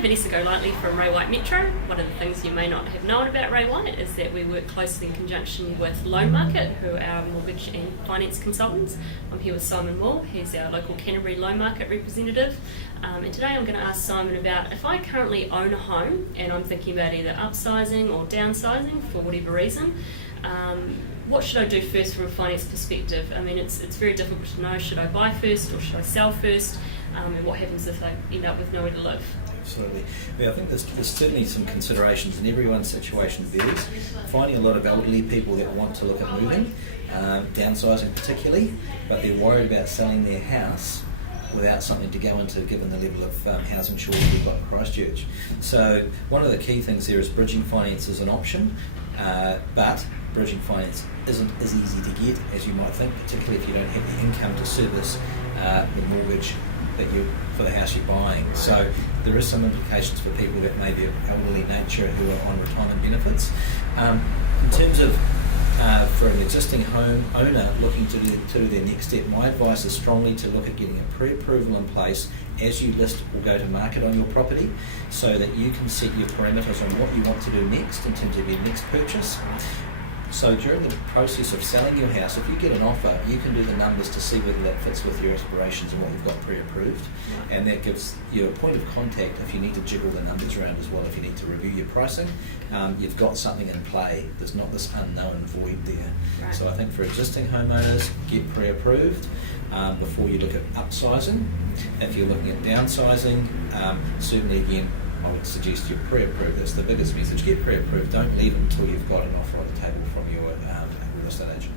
Vanessa Golightly from Ray White Metro. One of the things you may not have known about Ray White is that we work closely in conjunction with Loan Market, who are our mortgage and finance consultants. I'm here with Simon Moore, he's our local Canterbury Loan Market representative. And today I'm going to ask Simon about if I currently own a home and I'm thinking about either upsizing or downsizing for whatever reason, what should I do first from a finance perspective? I mean, it's very difficult to know, should I buy first or should I sell first? And what happens if I end up with nowhere to live? Absolutely. I think there's certainly some considerations, and everyone's situation varies. Finding a lot of elderly people that want to look at moving, downsizing particularly, but they're worried about selling their house without something to go into, given the level of housing shortage we've got in Christchurch. So one of the key things there is bridging finance is an option, but bridging finance isn't as easy to get as you might think, particularly if you don't have the income to service the mortgage for the house you're buying. So there is some implications for people that may be of elderly nature who are on retirement benefits. In terms of for an existing home owner looking to do their next step, my advice is strongly to look at getting a pre-approval in place as you list or go to market on your property, so that you can set your parameters on what you want to do next in terms of your next purchase. So during the process of selling your house, if you get an offer, you can do the numbers to see whether that fits with your aspirations and what you've got pre-approved. And that gives you a point of contact if you need to jiggle the numbers around as well, if you need to review your pricing. You've got something in play. There's not this unknown void there. Right. So I think for existing homeowners, get pre-approved before you look at upsizing. If you're looking at downsizing, certainly again, I would suggest you pre-approve. That's the biggest message. Get pre-approved. Don't leave it until you've got an offer on the table from your real estate agent.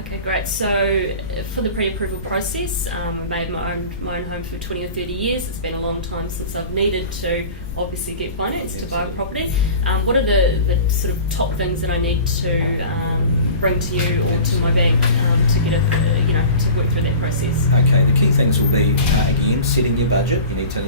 Okay, great. So for the pre-approval process, I've made my own home for 20 or 30 years. It's been a long time since I've needed to obviously get finance to buy a property. What are the sort of top things that I need to bring to you or to my bank to get to work through that process? Okay, the key things will be again setting your budget. You need to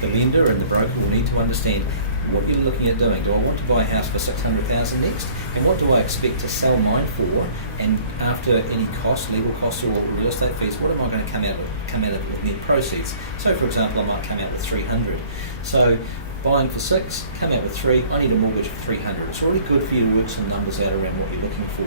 the lender and the broker will need to understand what you're looking at doing. Do I want to buy a house for $600,000 next? And what do I expect to sell mine for? And after any costs, legal costs or real estate fees, what am I going to come out of with net proceeds? So for example, I might come out with $300. So buying for $6, come out with $3, I need a mortgage of $300. It's really good for you to work some numbers out around what you're looking for.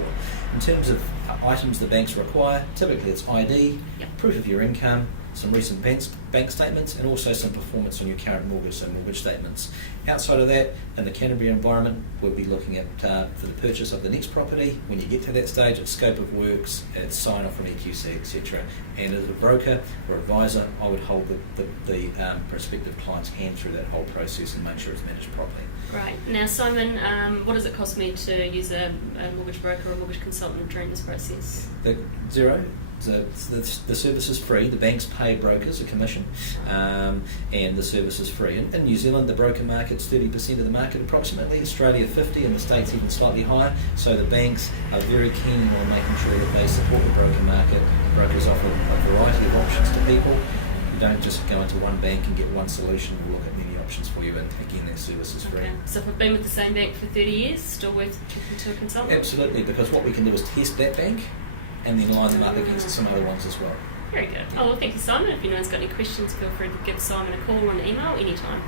In terms of items the banks require, typically it's ID, proof of your income, some recent bank statements, and also some performance on your current mortgage, so mortgage statements. Outside of that, in the Canterbury environment, we'll be looking at, for the purchase of the next property, when you get to that stage, it's scope of works, it's sign off from EQC, etc. And as a broker or advisor, I would hold the prospective client's hand through that whole process and make sure it's managed properly. Right. Now, Simon, what does it cost me to use a mortgage broker or a mortgage consultant during this process? Zero. The service is free. The banks pay brokers a commission, and the service is free. In New Zealand, the broker market's 30% of the market approximately. Australia 50%, and the States even slightly higher. So the banks are very keen on making sure that they support the broker market. Brokers offer a variety of options to people. You don't just go into one bank and get one solution. We'll look at many options for you, and again, their service is free. Okay. So if I've been with the same bank for 30 years, still worth talking to a consultant? Absolutely, because what we can do is test that bank and then line them up against some other ones as well. Very good. Oh, well, thank you, Simon. If anyone's got any questions, feel free to give Simon a call or an email anytime.